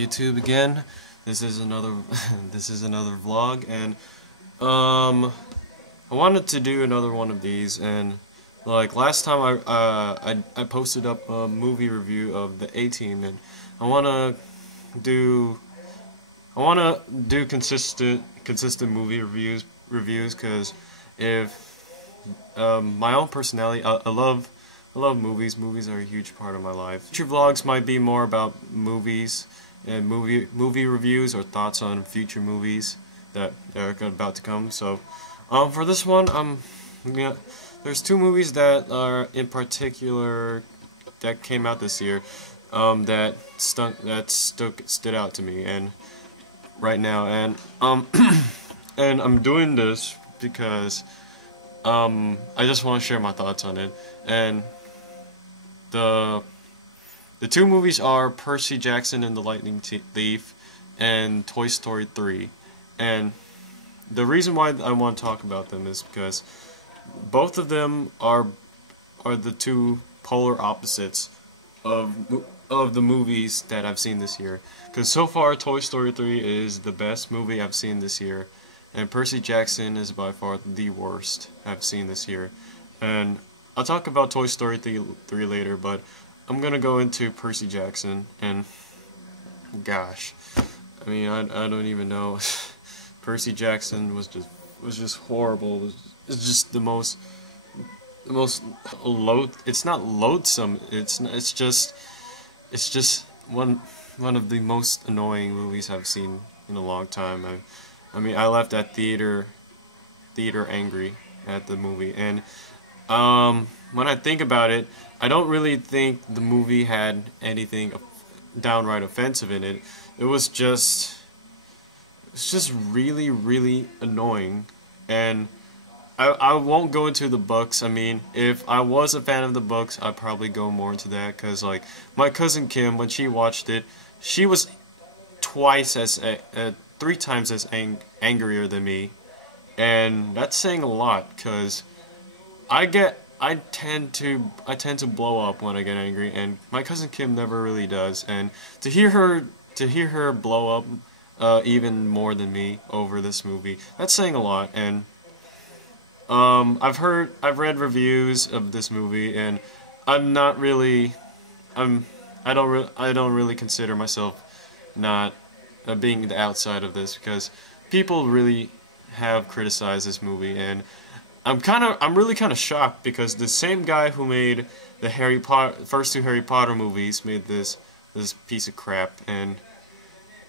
YouTube again. This is another vlog, and I wanted to do another one of these. And like last time, I posted up a movie review of the A-Team, and I wanna do consistent movie reviews because my own personality, I love movies. Movies are a huge part of my life. Future vlogs might be more about movies and movie reviews or thoughts on future movies that are about to come. So, for this one, there's two movies that are in particular that came out this year that stood out to me and right now, and and I'm doing this because I just want to share my thoughts on it. And the two movies are Percy Jackson and the Lightning Thief and Toy Story 3. And the reason why I want to talk about them is because both of them are the two polar opposites of the movies that I've seen this year. Because so far, Toy Story 3 is the best movie I've seen this year, and Percy Jackson is by far the worst I've seen this year. And I'll talk about Toy Story 3 later, but I'm gonna go into Percy Jackson, and gosh, I mean, I don't even know. Percy Jackson was just horrible. It's just the most it's not loathsome. It's just one of the most annoying movies I've seen in a long time. I mean, I left that theater angry at the movie, and when I think about it, I don't really think the movie had anything downright offensive in it. It was just really, really annoying. And I won't go into the books. I mean, if I was a fan of the books, I'd probably go more into that, because like my cousin Kim, when she watched it, she was three times as angrier than me, and that's saying a lot, because I tend to blow up when I get angry, and my cousin Kim never really does. And to hear her blow up even more than me over this movie, that's saying a lot. And I've read reviews of this movie, and I don't really consider myself not being the outside of this, because people really have criticized this movie, and I'm really kind of shocked, because the same guy who made the first two Harry Potter movies made this piece of crap. And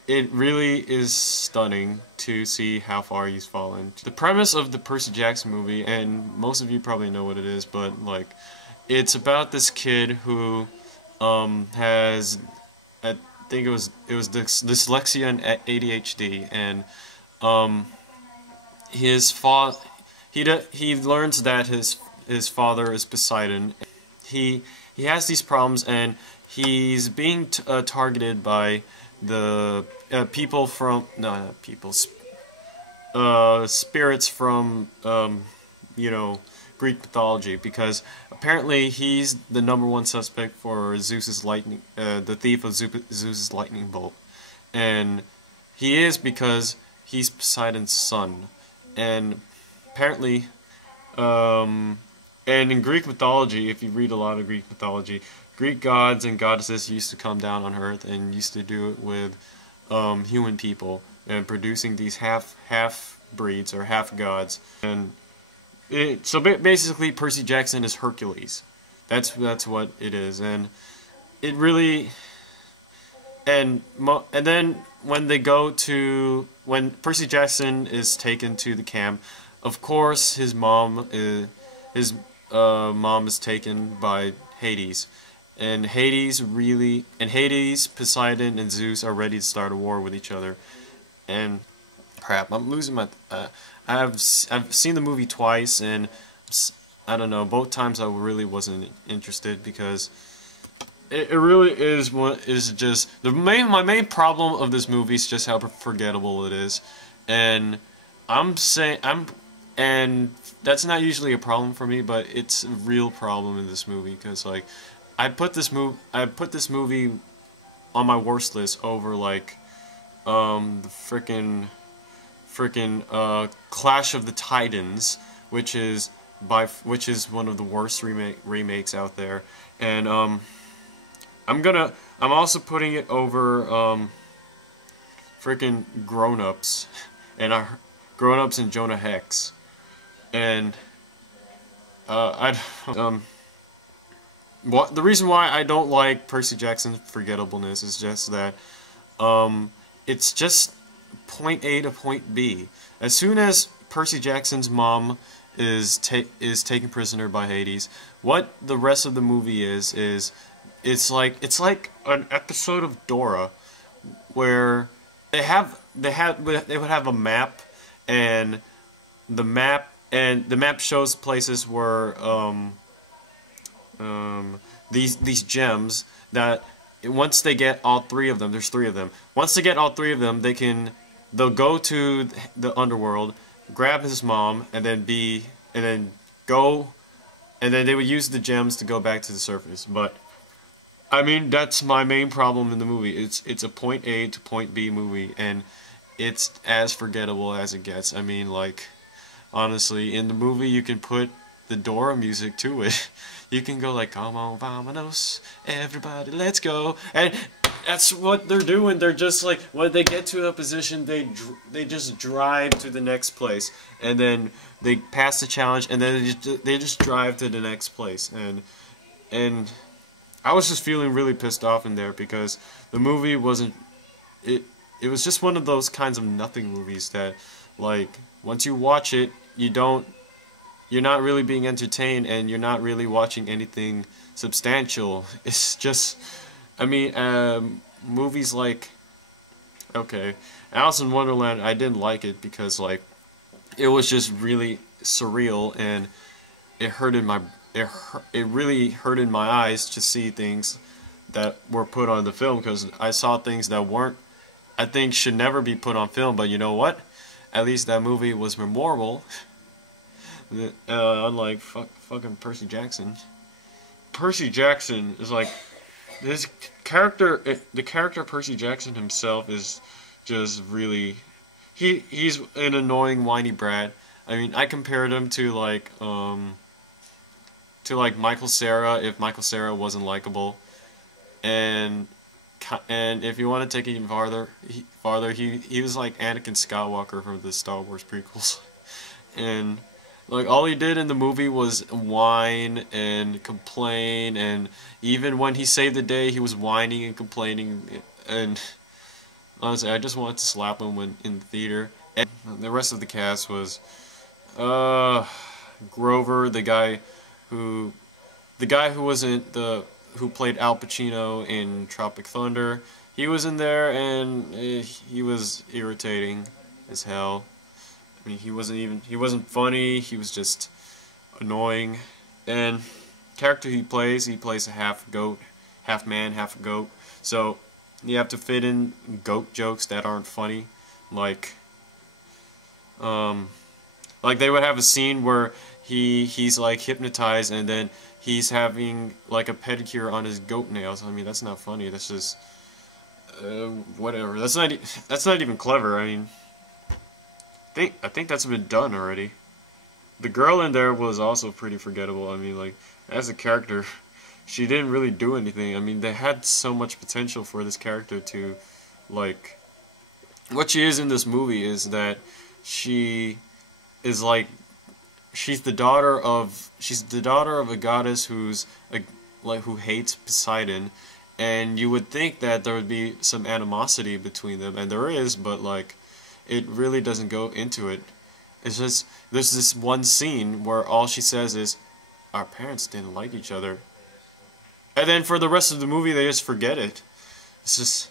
it really is stunning to see how far he's fallen. The premise of the Percy Jackson movie, and most of you probably know what it is, but like, it's about this kid who has, I think it was dyslexia and ADHD, and he learns that his father is Poseidon. He has these problems, and he's being targeted by the people from spirits from Greek mythology, because apparently he's the #1 suspect for Zeus's lightning, the thief of Zeus's lightning bolt, and he is because he's Poseidon's son. And apparently, and in Greek mythology, if you read a lot of Greek mythology, Greek gods and goddesses used to come down on Earth and used to do it with human people, and producing these half breeds or half gods. And so basically, Percy Jackson is Hercules. That's what it is, and it really. And then when Percy Jackson is taken to the camp, of course his mom is taken by Hades, and Hades, Poseidon, and Zeus are ready to start a war with each other. And crap, I'm losing my. I've seen the movie twice, and I don't know. Both times I really wasn't interested, because it really is just my main problem of this movie is just how forgettable it is, and and that's not usually a problem for me, but it's a real problem in this movie, because like I put this movie on my worst list over like the frickin' Clash of the Titans, which is one of the worst remakes out there, and I'm also putting it over frickin' Grown Ups and Jonah Hex, and the reason why I don't like Percy Jackson's forgettableness is just that it's just point A to point B. As soon as Percy Jackson's mom is taken prisoner by Hades, what the rest of the movie is it's like an episode of Dora where they would have a map, and the map shows places where these gems that once they get all three of them, there's three of them. Once they get all three of them, they'll go to the underworld, grab his mom, and then they would use the gems to go back to the surface. But I mean, that's my main problem in the movie. It's a point A to point B movie, and it's as forgettable as it gets. I mean, like, honestly, in the movie you can put the Dora music to it. You can go like, come on, vamonos, everybody, let's go. And that's what they're doing. They're just like, when they get to a position, they just drive to the next place, and then they pass the challenge, and then they just drive to the next place. And I was just feeling really pissed off in there because the movie wasn't. It was just one of those kinds of nothing movies that, like, once you watch it, you're not really being entertained, and you're not really watching anything substantial. It's just, I mean, movies like, okay, Alice in Wonderland, I didn't like it because, like, it was just really surreal, and it really hurt in my eyes to see things that were put on the film, because I saw things that weren't, I think, should never be put on film. But you know what? At least that movie was memorable. Unlike fucking Percy Jackson. Percy Jackson is like, his character, the character Percy Jackson himself is just really, he's an annoying whiny brat. I mean, I compared him to like Michael Cera, if Michael Cera wasn't likable, and if you want to take it even farther, he was like Anakin Skywalker from the Star Wars prequels, and like, all he did in the movie was whine and complain, and even when he saved the day, he was whining and complaining, and honestly, I just wanted to slap him when in the theater. And the rest of the cast was Grover, the guy who played Al Pacino in Tropic Thunder. He was in there, and he was irritating as hell. I mean, he wasn't funny, he was just annoying. And character he plays a half goat, half man, half goat. So you have to fit in goat jokes that aren't funny. Like they would have a scene where he's like hypnotized, and then he's having like a pedicure on his goat nails. I mean, that's not funny. That's just whatever. That's not even clever. I mean, I think that's been done already. The girl in there was also pretty forgettable. I mean, like, as a character, she didn't really do anything. I mean, they had so much potential for this character to, like, what she is in this movie is that she is like, she's the daughter of a goddess who hates Poseidon, and you would think that there would be some animosity between them, and there is, but like, it really doesn't go into it. It's just, there's this one scene where all she says is, our parents didn't like each other. And then for the rest of the movie, they just forget it. It's just,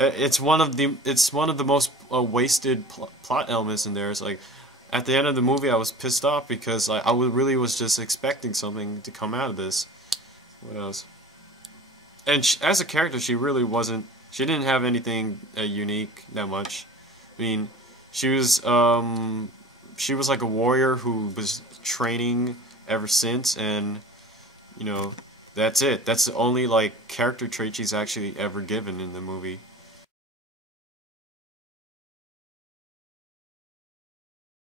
it's one of the most wasted plot elements in there. It's like, at the end of the movie, I was pissed off because I really was just expecting something to come out of this. What else? And as a character, she really wasn't, she didn't have anything unique that much. I mean, she was like a warrior who was training ever since, and, you know, That's it. That's the only like character trait she's actually ever given in the movie.